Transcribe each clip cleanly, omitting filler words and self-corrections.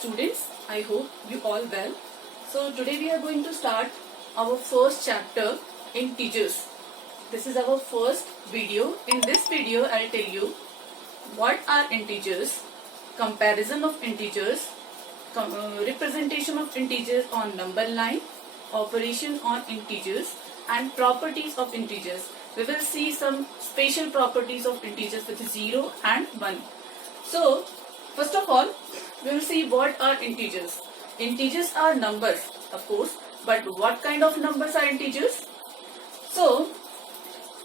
students, I hope you all well. So today we are going to start our first chapter, integers. This is our first video. In this video I'll tell you what are integers, comparison of integers, representation of integers on number line, operation on integers and properties of integers. We will see some special properties of integers with 0 and 1. So first of all, we will see what are integers. Integers are numbers, of course, but what kind of numbers are integers? So,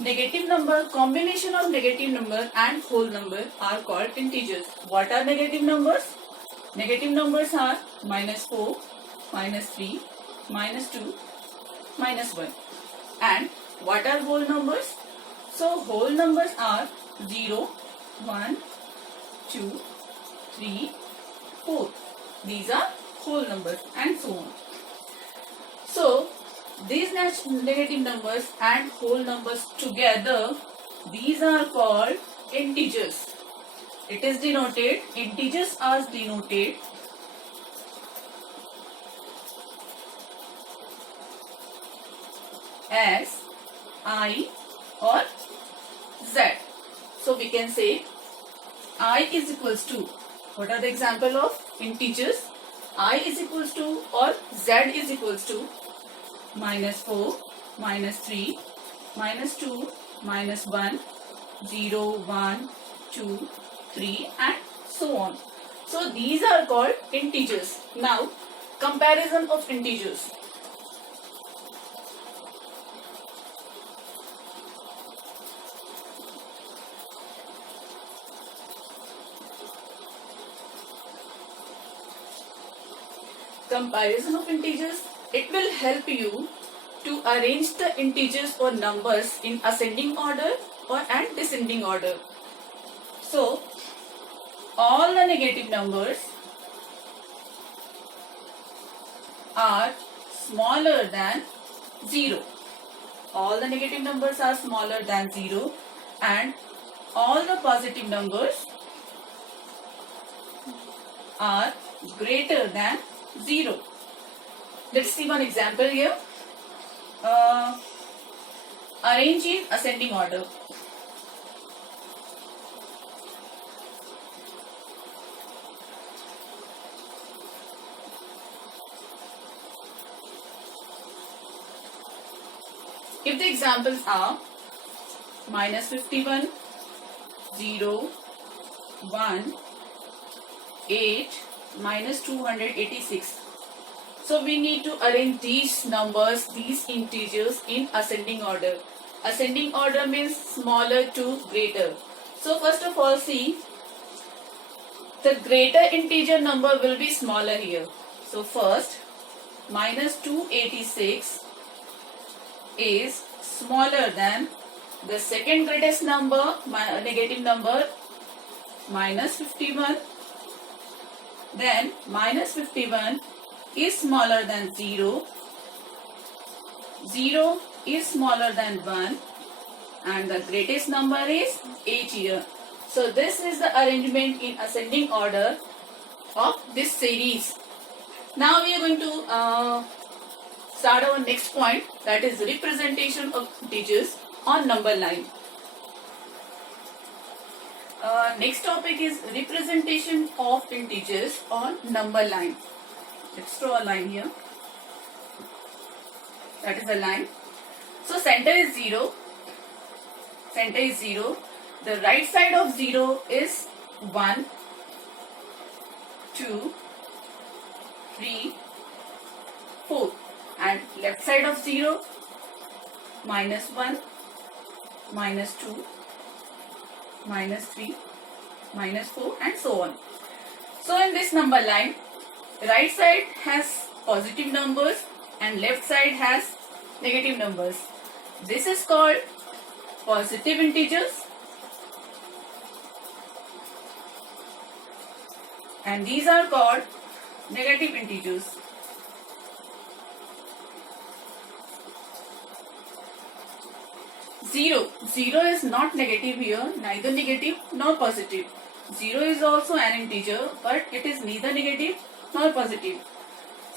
negative number, combination of negative number and whole number are called integers. What are negative numbers? Negative numbers are -4, -3, -2, -1. And what are whole numbers? So, whole numbers are 0, 1, 2, 3, 4. These are whole numbers and so on. So, these negative numbers and whole numbers together, these are called integers. It is denoted, integers are denoted as I or Z. So, we can say I is equals to, what are the example of integers? I is equals to or Z is equals to -4, -3, -2, -1, 0, 1, 2, 3 and so on. So these are called integers. Now comparison of integers. Comparison of integers, it will help you to arrange the integers or numbers in ascending order or and descending order. So, all the negative numbers are smaller than 0. All the negative numbers are smaller than 0 and all the positive numbers are greater than 0. Let's see one example here. Arrange in ascending order. If the examples are -51, 0, 1, 8, -286. So we need to arrange these numbers, these integers in ascending order. Ascending order means smaller to greater. So first of all, see, the greater integer number will be smaller here. So first, -286 is smaller than the second greatest number, negative number, -51. Then -51 is smaller than 0, 0 is smaller than 1 and the greatest number is 8 here. So this is the arrangement in ascending order of this series. Now we are going to start our next point, that is representation of integers on number line. Next topic is representation of integers on number line. Let's draw a line here. That is a line. So center is 0. Center is 0. The right side of 0 is 1, 2, 3, 4. And left side of 0, -1, -2, -3, -4 and so on. So in this number line, right side has positive numbers and left side has negative numbers. This is called positive integers and these are called negative integers. Zero is not negative here, neither negative nor positive. 0 is also an integer, but it is neither negative nor positive.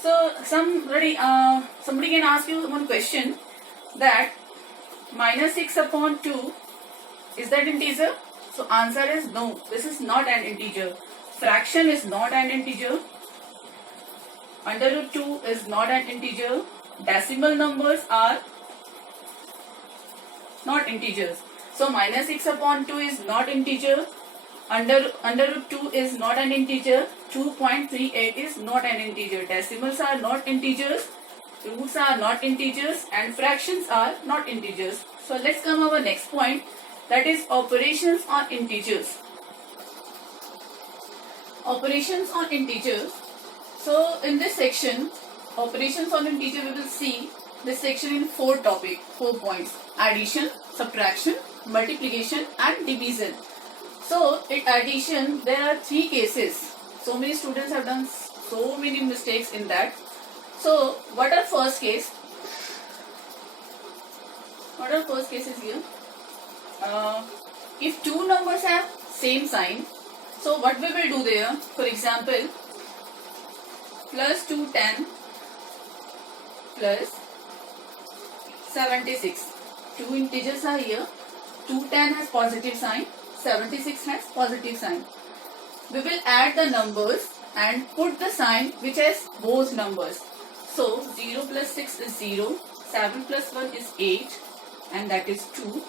So somebody can ask you one question that minus 6 upon 2, is that integer? So answer is no, this is not an integer. Fraction is not an integer. Under root 2 is not an integer. Decimal numbers are not integers. So minus 6 upon 2 is not integer. Under root 2 is not an integer. 2.38 is not an integer. Decimals are not integers. Roots are not integers, and fractions are not integers. So let's come to our next point, that is operations on integers. Operations on integers. So in this section, operations on integer, we will see this section in 4 points: addition, subtraction, multiplication and division. So in addition, there are 3 cases. So many students have done so many mistakes in that. So what are first case? What are first cases here? If 2 numbers have same sign, so what we will do there? For example, plus 210 plus 76. 2 integers are here. 210 has positive sign, 76 has positive sign. We will add the numbers and put the sign which has both numbers. So 0 plus 6 is 0, 7 plus 1 is 8, and that is 2.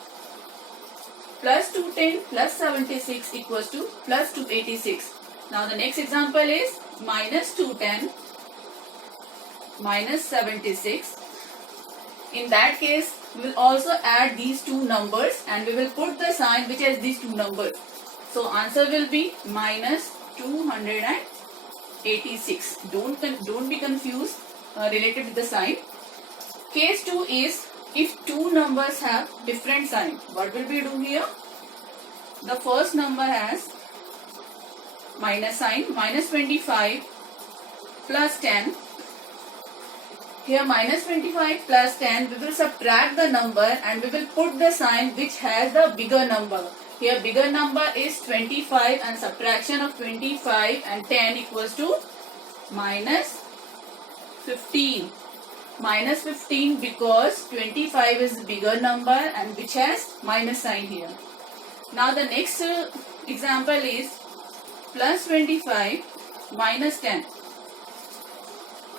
Plus 210 plus 76 equals to plus 286. Now the next example is minus 210 minus 76. In that case, we will also add these 2 numbers and we will put the sign which has these 2 numbers. So answer will be minus 286. Don't be confused related with the sign. Case 2 is if 2 numbers have different sign. What will we do here? The first number has minus sign, minus 25 plus 10. Here minus 25 plus 10, we will subtract the number and we will put the sign which has the bigger number. Here bigger number is 25 and subtraction of 25 and 10 equals to minus 15. Minus 15 because 25 is bigger number and which has minus sign here. Now the next example is plus 25 minus 10.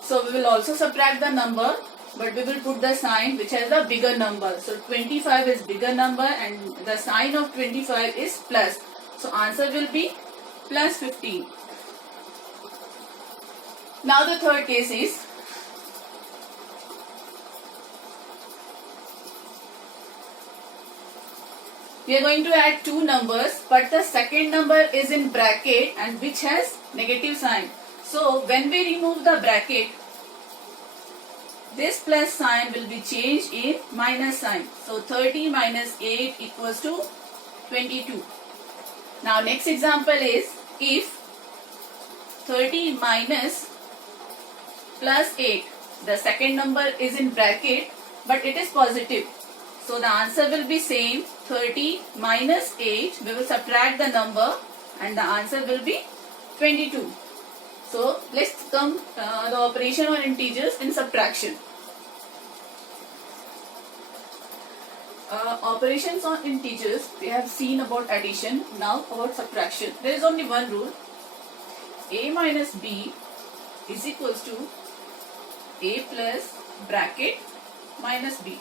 So we will also subtract the number, but we will put the sign which has the bigger number. So 25 is bigger number and the sign of 25 is plus. So answer will be plus 15. Now the third case is we are going to add 2 numbers, but the second number is in bracket and which has negative sign. So when we remove the bracket, this plus sign will be changed in minus sign. So 30 minus 8 equals to 22. Now next example is if 30 minus plus 8, the second number is in bracket but it is positive. So the answer will be same, 30 minus 8, we will subtract the number and the answer will be 22. So let's come the operation on integers in subtraction. Operations on integers, we have seen about addition, now about subtraction. There is only one rule, a minus b is equals to a plus bracket minus b.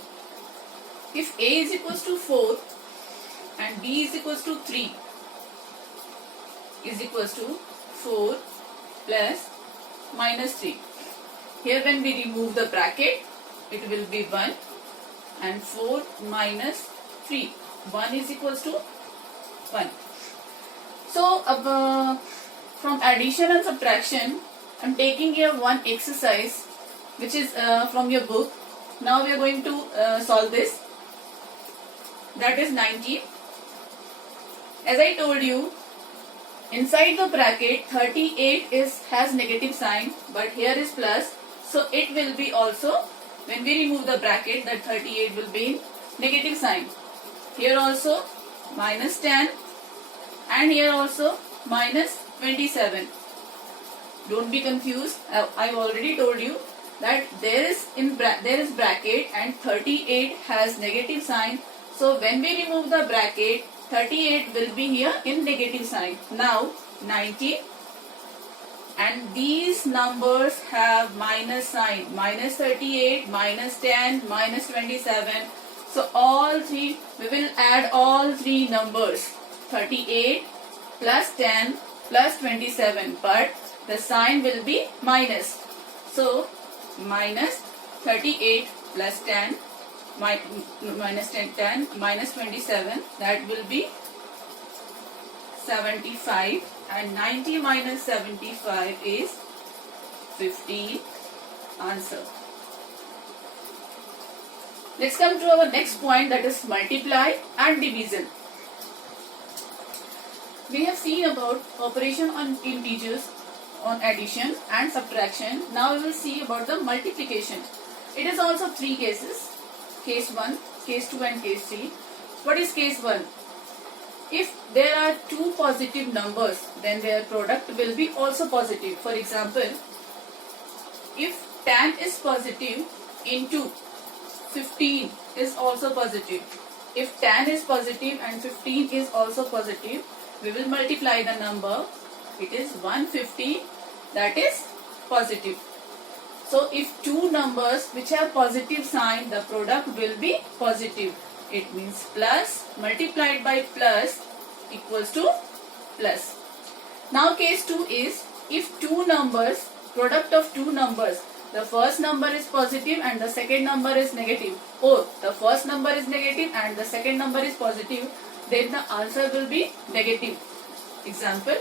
If a is equals to 4 and b is equals to 3 is equals to 4 plus minus 3. Here when we remove the bracket, it will be 1 and 4 minus 3. 1 is equals to 1. So from addition and subtraction, I am taking here one exercise which is from your book. Now we are going to solve this. That is 19. As I told you, inside the bracket 38 has negative sign, but here is plus, so it will be also, when we remove the bracket, that 38 will be in negative sign. Here also minus 10 and here also minus 27. Don't be confused. I've already told you that there is bracket and 38 has negative sign. So when we remove the bracket, 38 will be here in negative sign. Now 19, and these numbers have minus sign, minus 38, minus 10, minus 27. So all three, we will add all three numbers, 38 plus 10 plus 27, but the sign will be minus. So minus 38 plus 10 minus 10 minus 27, that will be 75, and 90 minus 75 is 15. Answer. Let's come to our next point, that is multiply and division. We have seen about operation on integers, on addition and subtraction. Now we will see about the multiplication. It is also three cases. Case 1, case 2 and case 3. What is case 1? If there are two positive numbers, then their product will be also positive. For example, if 10 is positive into 15 is also positive. If 10 is positive and 15 is also positive, we will multiply the number. It is 150, that is positive. So if two numbers which have positive sign, the product will be positive. It means plus multiplied by plus equals to plus. Now case 2 is, if two numbers, product of two numbers, the first number is positive and the second number is negative, or the first number is negative and the second number is positive, then the answer will be negative. Example,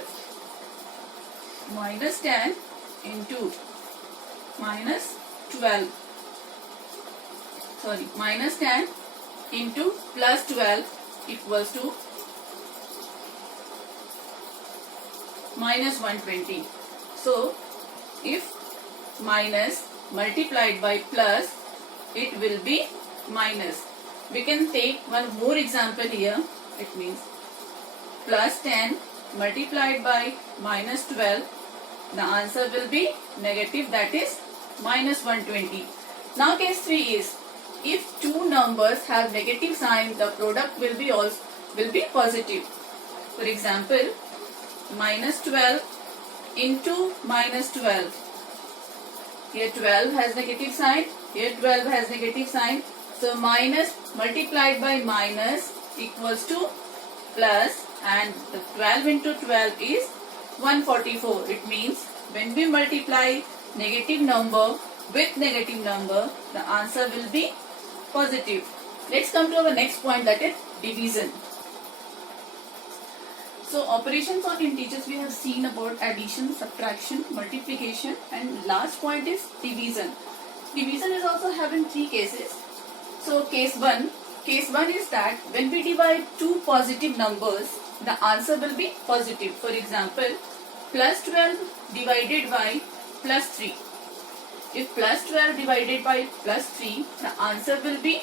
minus 10 into minus 12. Sorry, minus 10 into plus 12 equals to minus 120. So, if minus multiplied by plus, it will be minus. We can take one more example here. It means plus 10 multiplied by minus 12, the answer will be negative, that is minus 120. Now case 3 is, if two numbers have negative sign, the product will be positive. For example, minus 12 into minus 12. Here 12 has negative sign, here 12 has negative sign. So minus multiplied by minus equals to plus, and the 12 into 12 is 144. It means when we multiply negative number with negative number, the answer will be positive. Let's come to our next point, that is division. So operations on integers we have seen about addition, subtraction, multiplication, and last point is division. Division is also having three cases. So case 1 is that when we divide two positive numbers, the answer will be positive. For example, plus 12 divided by plus 3. If plus 12 divided by plus 3, the answer will be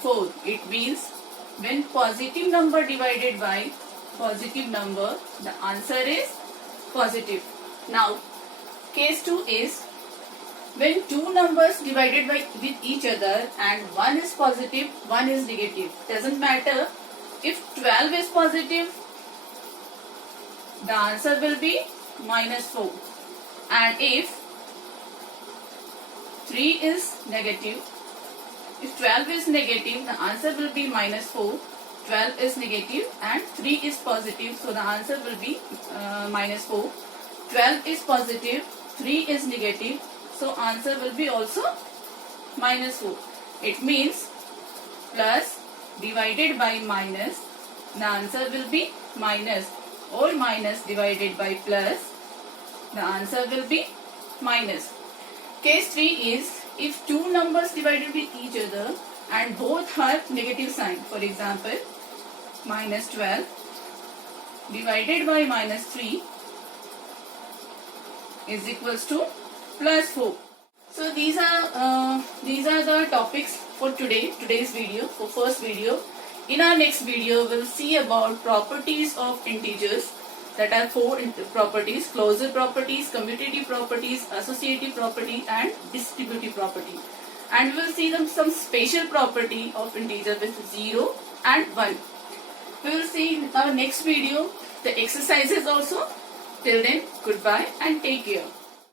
4. It means when positive number divided by positive number, the answer is positive. Now, case 2 is when two numbers divided by with each other and one is positive, one is negative. Doesn't matter. If 12 is positive, the answer will be minus 4. And if 3 is negative, if 12 is negative, the answer will be minus 4. 12 is negative and 3 is positive, so the answer will be minus 4. 12 is positive, 3 is negative, so answer will be also minus 4. It means plus divided by minus, the answer will be minus, or minus divided by plus, the answer will be minus. Case 3 is if two numbers divided with each other and both have negative sign. For example, minus 12 divided by minus 3 is equals to plus 4. So these are the topics for today's video, for first video. In our next video, we'll see about properties of integers. That are four properties: closure properties, commutative properties, associative property, and distributive property. And we will see some special property of integer with 0 and 1. We will see in our next video the exercises also. Till then, goodbye and take care.